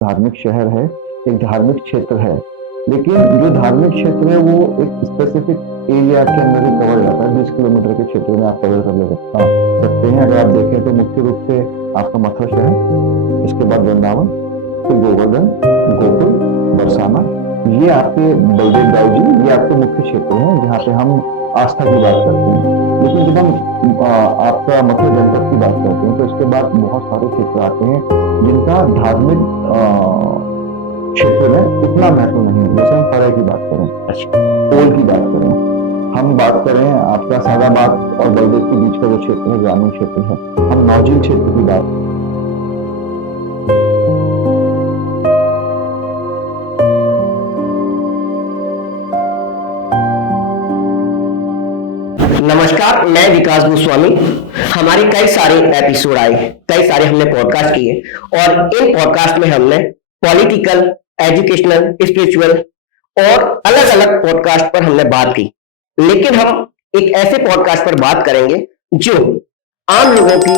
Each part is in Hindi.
धार्मिक शहर है, एक धार्मिक क्षेत्र है। लेकिन जो धार्मिक क्षेत्र है वो एक स्पेसिफिक एरिया के अंदर ही कवर जाता है। 20 किलोमीटर के क्षेत्र में आप कवर कर सकते हैं। अगर आप देखें तो मुख्य रूप से आपका मथुरा शहर, इसके बाद वृंदावन, फिर गोवर्धन, गोकुल, बरसाना, ये आपके बलदेव दाऊ जी, ये आपके मुख्य क्षेत्र हैं जहाँ पे हम आस्था की बात करते हैं। लेकिन जब हम आपका मथुरा जनपद की बात करते हैं तो उसके बाद बहुत सारे क्षेत्र आते हैं जिनका धार्मिक क्षेत्र में उतना महत्व नहीं है। जैसे हम फरह की बात करें, ओल की बात करें, हम बात करें आपका सादाबाद और बलदेव के बीच का जो क्षेत्र है, ग्रामीण क्षेत्र है, हम नौजील क्षेत्र की बात। नमस्कार, मैं विकास गोस्वामी। हमारे कई सारे एपिसोड आए, कई सारे हमने पॉडकास्ट किए और इन पॉडकास्ट में हमने पॉलिटिकल, एजुकेशनल, स्पिरिचुअल और अलग अलग पॉडकास्ट पर हमने बात की। लेकिन हम एक ऐसे पॉडकास्ट पर बात करेंगे जो आम लोगों की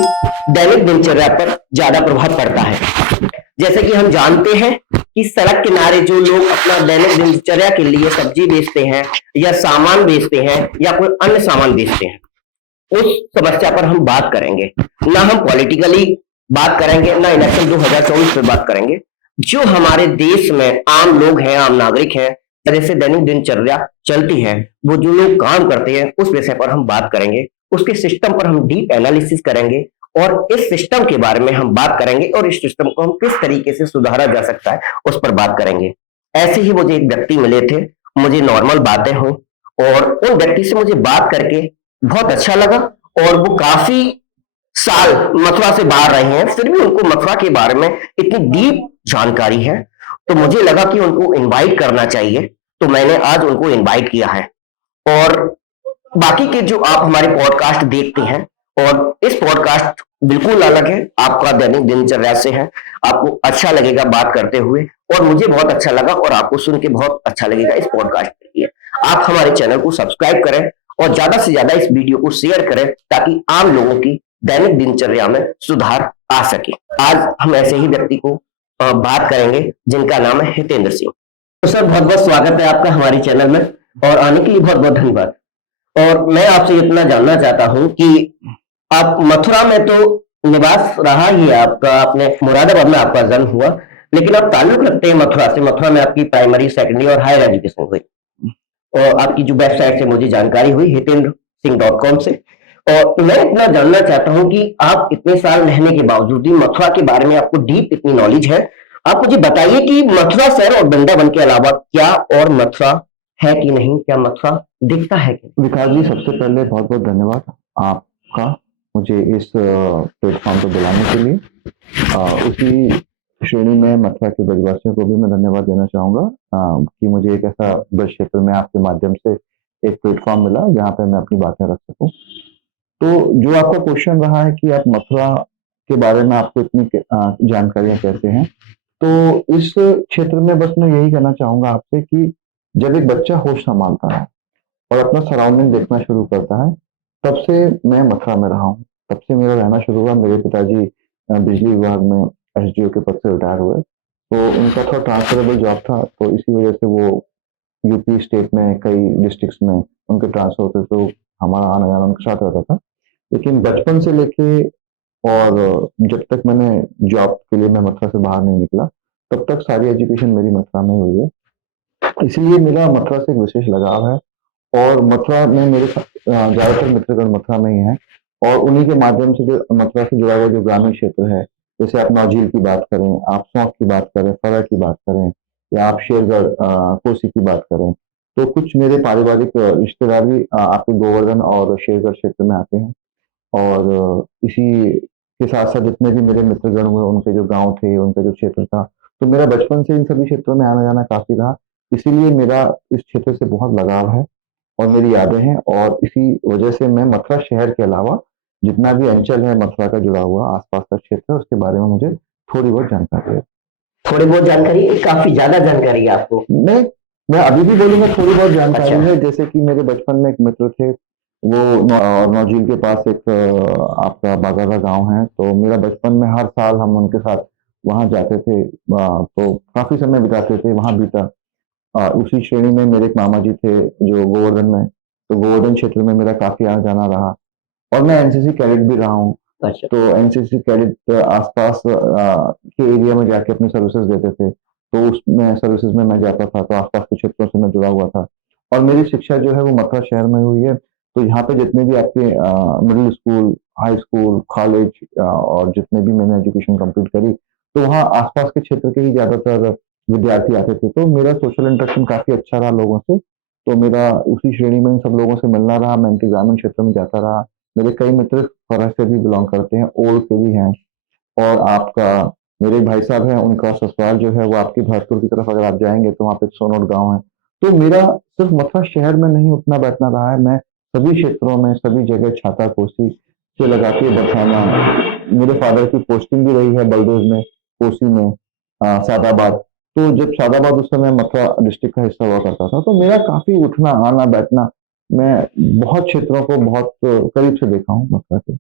दैनिक दिनचर्या पर ज्यादा प्रभाव पड़ता है। जैसे कि हम जानते हैं कि सड़क किनारे जो लोग अपना दैनिक दिनचर्या के लिए सब्जी बेचते हैं या सामान बेचते हैं या कोई अन्य सामान बेचते हैं, उस समस्या पर हम बात करेंगे। ना हम पॉलिटिकली बात करेंगे, ना इलेक्शन 2024 पे बात करेंगे। जो हमारे देश में आम लोग हैं, आम नागरिक हैं, जैसे दैनिक दिनचर्या चलती है, वो जो लोग काम करते हैं, उस विषय पर हम बात करेंगे। उसके सिस्टम पर हम डीप एनालिसिस करेंगे और इस सिस्टम के बारे में हम बात करेंगे और इस सिस्टम को हम किस तरीके से सुधारा जा सकता है उस पर बात करेंगे। ऐसे ही मुझे एक व्यक्ति मिले थे, मुझे नॉर्मल बातें हुई और उन व्यक्ति से मुझे बात करके बहुत अच्छा लगा। और वो काफी साल मथुरा से बाहर रहे हैं, फिर भी उनको मथुरा के बारे में इतनी डीप जानकारी है, तो मुझे लगा कि उनको इनवाइट करना चाहिए। तो मैंने आज उनको इनवाइट किया है। और बाकी के जो आप हमारे पॉडकास्ट देखते हैं, और इस पॉडकास्ट बिल्कुल अलग है, आपका दैनिक दिनचर्या से है, आपको अच्छा लगेगा बात करते हुए और मुझे बहुत अच्छा लगा और आपको सुन के बहुत अच्छा लगेगा। इस पॉडकास्ट के लिए आप हमारे चैनल को सब्सक्राइब करें और ज्यादा से ज्यादा इस वीडियो को शेयर करें ताकि आम लोगों की दैनिक दिनचर्या में सुधार आ सके। आज हम ऐसे ही व्यक्ति को बात करेंगे जिनका नाम है हितेंद्र सिंह। तो सर, बहुत बहुत स्वागत है आपका हमारे चैनल में और आने के लिए बहुत बहुत धन्यवाद। और मैं आपसे इतना जानना चाहता हूं कि आप मथुरा में तो निवास रहा ही है आपका, आपने मुरादाबाद में आपका जन्म हुआ, लेकिन आप ताल्लुक रखते हैं मथुरा से। मथुरा में आपकी प्राइमरी, सेकेंडरी और हायर एजुकेशन हुई और आपकी जो वेबसाइट से मुझे जानकारी हुई hitendrsingh.com से। और मैं इतना जानना चाहता हूं कि आप इतने साल रहने के बावजूद भी मथुरा के बारे में आपको डीप इतनी नॉलेज है। आप मुझे बताइए कि मथुरा शहर और वृंदावन के अलावा क्या और मथुरा है कि नहीं, क्या मथुरा दिखता है कि? विकास जी, सबसे पहले बहुत बहुत धन्यवाद आपका मुझे इस प्लेटफॉर्म पर बुलाने के लिए। उसी श्रेणी में मथुरा के ब्रजवासियों को भी मैं धन्यवाद देना चाहूँगा कि मुझे एक ऐसा ब्रज क्षेत्र में आपके माध्यम से एक प्लेटफॉर्म मिला जहाँ पे मैं अपनी बातें रख सकूँ। तो जो आपका क्वेश्चन रहा है कि आप मथुरा के बारे में आपको इतनी जानकारियाँ कैसे हैं, तो इस क्षेत्र में बस मैं यही कहना चाहूँगा आपसे कि जब एक बच्चा होश संभालता है और अपना सराउंडिंग देखना शुरू करता है, तब से मैं मथुरा में रहा हूँ। तब से मेरा रहना शुरू हुआ। मेरे पिताजी बिजली विभाग में एसडीओ के पद से रिटायर हुए, तो उनका थोड़ा ट्रांसफरेबल जॉब था, तो इसी वजह से वो यूपी स्टेट में कई डिस्ट्रिक्ट्स में उनके ट्रांसफर होते, तो हमारा आना जाना उनके साथ रहता था। लेकिन बचपन से लेके और जब तक मैंने जॉब के लिए मैं मथुरा से बाहर नहीं निकला, तब तक सारी एजुकेशन मेरी मथुरा में हुई है। इसलिए मेरा मथुरा से एक विशेष लगाव है और मथुरा में मेरे ज़्यादातर मित्रगण मथुरा में ही हैं और उन्हीं के माध्यम से जो मथुरा से जुड़ा हुआ जो ग्रामीण क्षेत्र है, जैसे आप नौझील की बात करें, आप सौंठ की बात करें, फरह की बात करें या आप शेरगढ़ कोसी की बात करें, तो कुछ मेरे पारिवारिक रिश्तेदार भी आपके गोवर्धन और शेरगढ़ क्षेत्र में आते हैं। और इसी के साथ-साथ जितने भी मेरे मित्रगण हुए, उनके जो गाँव थे, उनका जो क्षेत्र था, तो मेरा बचपन से इन सभी क्षेत्रों में आना-जाना काफ़ी रहा। इसीलिए मेरा इस क्षेत्र से बहुत लगाव है और मेरी यादें हैं और इसी वजह से मैं मथुरा शहर के अलावा जितना भी अंचल है मथुरा का जुड़ा हुआ आस-पास का क्षेत्र है, उसके बारे में मुझे थोड़ी बहुत जानकारी है। थोड़ी बहुत जानकारी, काफी ज्यादा जानकारी है आपको। मैं अभी भी बोलूँगा थोड़ी बहुत जानकारी अच्छा। है। जैसे कि मेरे बचपन में एक मित्र थे, वो नौझील के पास एक आपका बागारा गाँव है, तो मेरा बचपन में हर साल हम उनके साथ वहाँ जाते थे, तो काफ़ी समय बिताते थे, वहाँ बीता। उसी श्रेणी में मेरे एक मामा जी थे जो गोवर्धन में, तो गोवर्धन क्षेत्र में मेरा काफ़ी आना-जाना रहा और मैं एनसीसी कैडेट भी रहा हूँ। अच्छा। तो एनसीसी कैडेट आस-पास के एरिया में जाके अपनी सर्विसेज़ देते थे, तो उसमें सर्विसेज़ में मैं जाता था, तो आस-पास के क्षेत्रों से मैं जुड़ा हुआ था और मेरी शिक्षा जो है वो मथुरा शहर में हुई है। तो यहाँ पे जितने भी आपके middle school, high school, college और जितने भी मैंने एजुकेशन कंप्लीट करी, तो वहाँ आस-पास के क्षेत्र के ही ज़्यादातर विद्यार्थी आते थे, तो मेरा सोशल इंटरेक्शन काफ़ी अच्छा रहा लोगों से। तो मेरा उसी श्रेणी में इन सब लोगों से मिलना रहा, मैं इनके ग्रामीण क्षेत्र में जाता रहा। मेरे कई मित्र फरह से भी बिलॉन्ग करते हैं, ओल्ड से भी हैं और आपका मेरे एक भाई साहब हैं, उनका ससुराल जो है वो आपकी भरतपुर की तरफ अगर आप जाएँगे तो वहाँ पे सोनोट गाँव है। तो मेरा सिर्फ़ मथुरा शहर में नहीं उठना-बैठना रहा है, मैं सभी क्षेत्रों में, सभी जगह छाता-कोसी से लगा के बरसाना, मेरे फ़ादर की पोस्टिंग भी रही है बलदेव में, कोसी में सादाबाद। तो जब सादाबाद उस समय मथुरा डिस्ट्रिक्ट का हिस्सा हुआ करता था, तो मेरा काफ़ी उठना, आना-बैठना, मैं बहुत क्षेत्रों को बहुत करीब से देखा हूँ मथुरा के।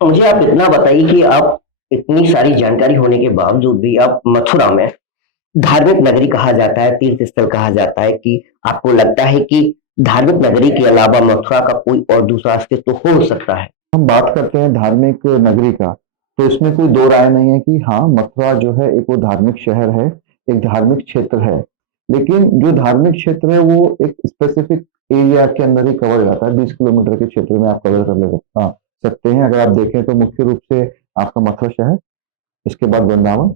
मुझे आप इतना बताइए कि आप इतनी सारी जानकारी होने के बावजूद भी आप मथुरा में धार्मिक नगरी कहा जाता है, तीर्थ स्थल कहा जाता है कि आपको लगता है कि धार्मिक नगरी के अलावा मथुरा का कोई और दूसरा अस्तित्व हो सकता है? हम बात करते हैं धार्मिक नगरी का, तो इसमें कोई दो राय नहीं है कि हाँ, मथुरा जो है एक वो धार्मिक शहर है, एक धार्मिक क्षेत्र है। लेकिन जो धार्मिक क्षेत्र है वो एक स्पेसिफिक एरिया के अंदर ही कवर रहता है, 20 किलोमीटर के क्षेत्र में आप कवर कर सकते हैं। अगर आप देखें तो मुख्य रूप से आपका मथुरा शहर, इसके बाद वृंदावन,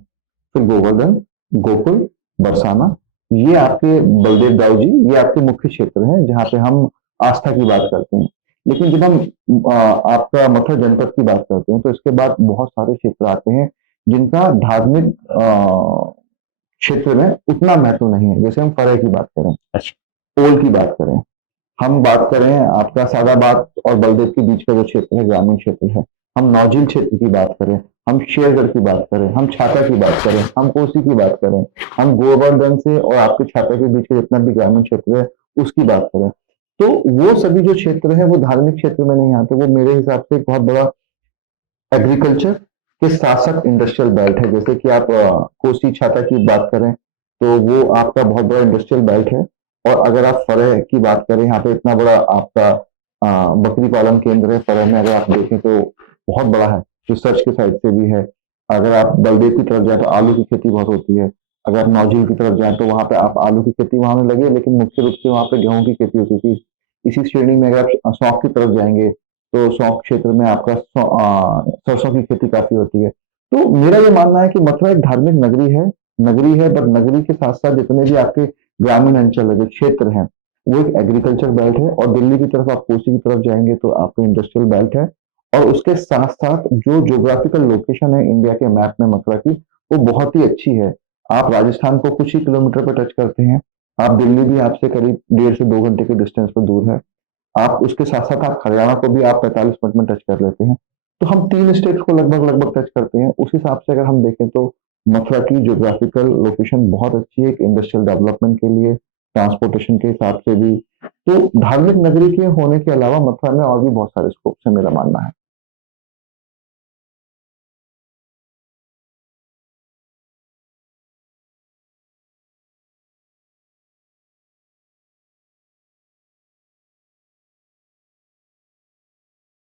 फिर गोवर्धन, गोकुल, बरसाना, ये आपके बलदेव दाऊ जी, ये आपके मुख्य क्षेत्र हैं, जहाँ पे हम आस्था की बात करते हैं। लेकिन जब हम आपका मथुरा जनपद की बात करते हैं, तो इसके बाद बहुत सारे क्षेत्र आते हैं, जिनका धार्मिक क्षेत्र में उतना महत्व नहीं है। जैसे हम फरह की बात करें, ओल की बात करें, हम बात करें आपका सादाबाद और बलदेव के बीच का जो क्षेत्र है, ग्रामीण क्षेत्र है। हम नौजील क्षेत्र की बात करें, हम शेरगढ़ की बात करें, हम छाता की बात करें, हम कोसी की बात करें, हम गोवर्धन से और आपके छाता के बीच का जितना भी ग्रामीण क्षेत्र है, उसकी बात करें। तो वो सभी जो क्षेत्र हैं, वो धार्मिक क्षेत्र में नहीं आते। वो मेरे हिसाब से एक बहुत बड़ा एग्रीकल्चर के साथ-साथ इंडस्ट्रियल बेल्ट है। जैसे कि आप कोसी छाता की बात करें, तो वो आपका बहुत बड़ा इंडस्ट्रियल बेल्ट है और अगर आप फरह की बात करें, यहाँ पे इतना बड़ा आपका बकरी पालन केंद्र है फरह में, अगर आप देखें तो बहुत बड़ा है, रिसर्च की साइड से भी है। अगर आप बलदेव की तरफ जाएँ तो आलू की खेती बहुत होती है। अगर आप नौझील की तरफ जाएँ तो वहाँ पे आप आलू की खेती वहाँ में लगी है, लेकिन मुख्य रूप से वहाँ पे गेहूँ की खेती होती थी। इसी श्रेणी में अगर आप सौंफ की तरफ जाएँगे, तो सौंफ क्षेत्र में आपका सरसों की खेती काफ़ी होती है। तो मेरा ये मानना है कि मथुरा एक धार्मिक नगरी है, बट नगरी के साथ-साथ जितने भी आपके ग्रामीण अंचल है, जो क्षेत्र हैं, वो एक एग्रीकल्चर बेल्ट है और दिल्ली की तरफ आप कोसी की तरफ जाएँगे तो आपको इंडस्ट्रियल बेल्ट है और उसके साथ-साथ जो ज्योग्राफिकल लोकेशन है इंडिया के मैप में मथुरा की, वो बहुत ही अच्छी है। आप राजस्थान को कुछ ही किलोमीटर पे टच करते हैं। आप दिल्ली भी आपसे करीब 1.5 से 2 घंटे के डिस्टेंस पे दूर है। आप उसके साथ-साथ आप हरियाणा को भी आप 45 मिनट में टच कर लेते हैं। तो हम 3 स्टेट्स को लगभग-लगभग टच करते हैं। उस हिसाब से अगर हम देखें तो मथुरा की ज्योग्राफिकल लोकेशन बहुत अच्छी है एक इंडस्ट्रियल डेवलपमेंट के लिए, ट्रांसपोर्टेशन के हिसाब से भी। तो धार्मिक नगरी के होने के अलावा मथुरा में और भी बहुत सारे स्कोप्स हैं मेरा मानना है।